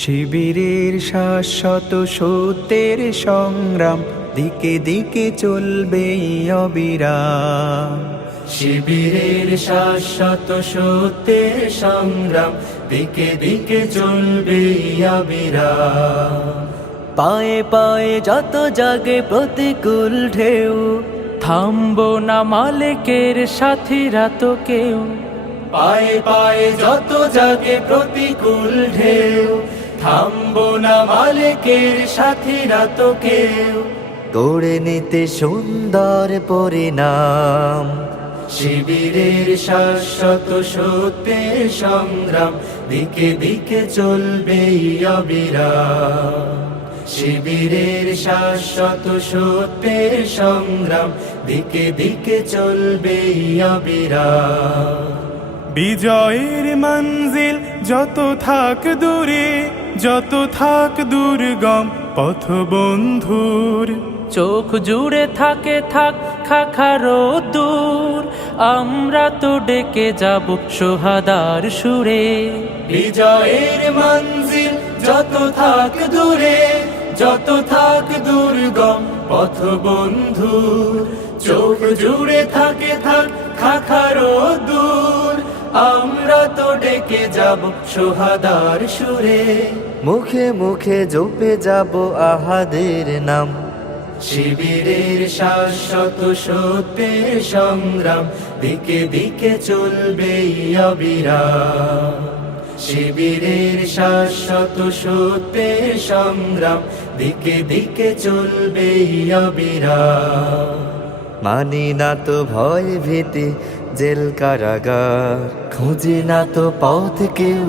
শিবিরের শাশ্বত সত্যের সংগ্রাম দিকে দিকে চলবে অবিরাম। শিবিরের শাশ্বত সত্যের সংগ্রাম দিকে দিকে চলবে অবিরাম। পায়ে পায়ে যত জাগে প্রতিকূল ঢেউ, থামবো না মালিকের সাথীরা তো কেউ। পায়ে পায়ে যত জাগে প্রতিকূল ঢেউ, থামবো না মালিকের সাথীরা তো কেউ। গড়ে নিতে সুন্দর পরিণাম। শিবিরের শাশ্বত সত্যের সংগ্রাম দিকে দিকে চলবে অবিরাম। শিবিরের শাশ্বত সত্যের সংগ্রাম দিকে দিকে চলবে অবিরাম। বিজয়ের মঞ্জিল যত থাক দূরে, যত থাক দুর্গম পথ বন্ধুর, চোখ জুড়ে থাকে থাক খাখারো দূর, আমরা তো ডেকে যাব সোহাদার সুরে। বিজয়ের মঞ্জিল যত থাক দূরে, যত থাক দুর্গম পথ বন্ধুর, চোখ জুড়ে থাকে থাক খাখারো দূর, আমরা তো ডেকে যাব সোহাদার সুরে। মুখে মুখে জপে যাব আহাদের নাম। শিবিরের শাশ্বত সত্যের সংগ্রাম দিকে দিকে চলবে অবিরাম। শিবিরের শাশ্বত সত্যের সংগ্রাম দিকে দিকে চলবে অবিরাম। মানি না তো ভয় ভীতি জেল কারাগার, খুঁজি না তো পথ কেউ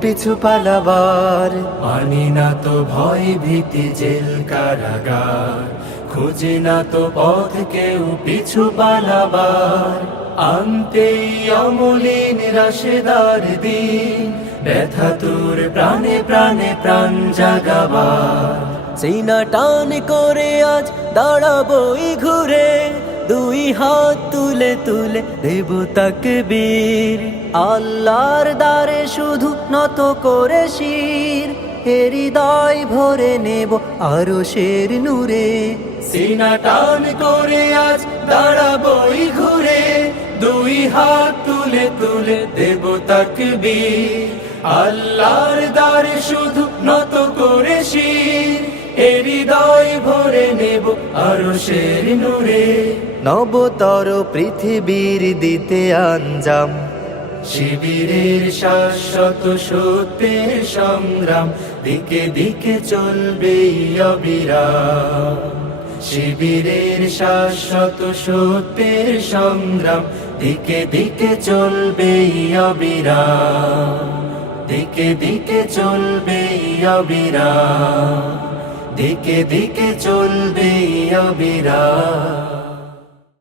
পিছু পালাবার। মানি না তো ভয় ভীতি জেল কারাগার, খুঁজে না তো পথ কেউ পিছু পালাবার। আনতে অমলিন রাশেদার দিন, ব্যথা তোর প্রাণে প্রাণে প্রাণ জাগাবার। সিনা টান করে আজ দাঁড়াবই ঘুরে, দুই হাত তুলে তুলে দেব তাকবীর। আল্লাহর দ্বারে শুধু নত করে শির, হৃদয় ভরে নেব আরশের নূরে। সিনা টান করে আজ দাঁড়াবই ঘুরে, দুই হাত তুলে তুলে দেব তাকবীর। আল্লাহর দ্বারে শুধু নত করে শির, হৃদয় ভরে নেব আরশের নূরে। নবতর পৃথিবীর দিতে আঞ্জাম। শিবিরের শাশ্বত সত্যের সংগ্রাম দিকে দিকে চলবে অবিরাম। শিবিরের শাশ্বত সত্যের সংগ্রাম দিকে দিকে চলবে অবিরাম। দিকে দিকে চলবে অবিরাম। দিকে দিকে চলবে অবিরাম।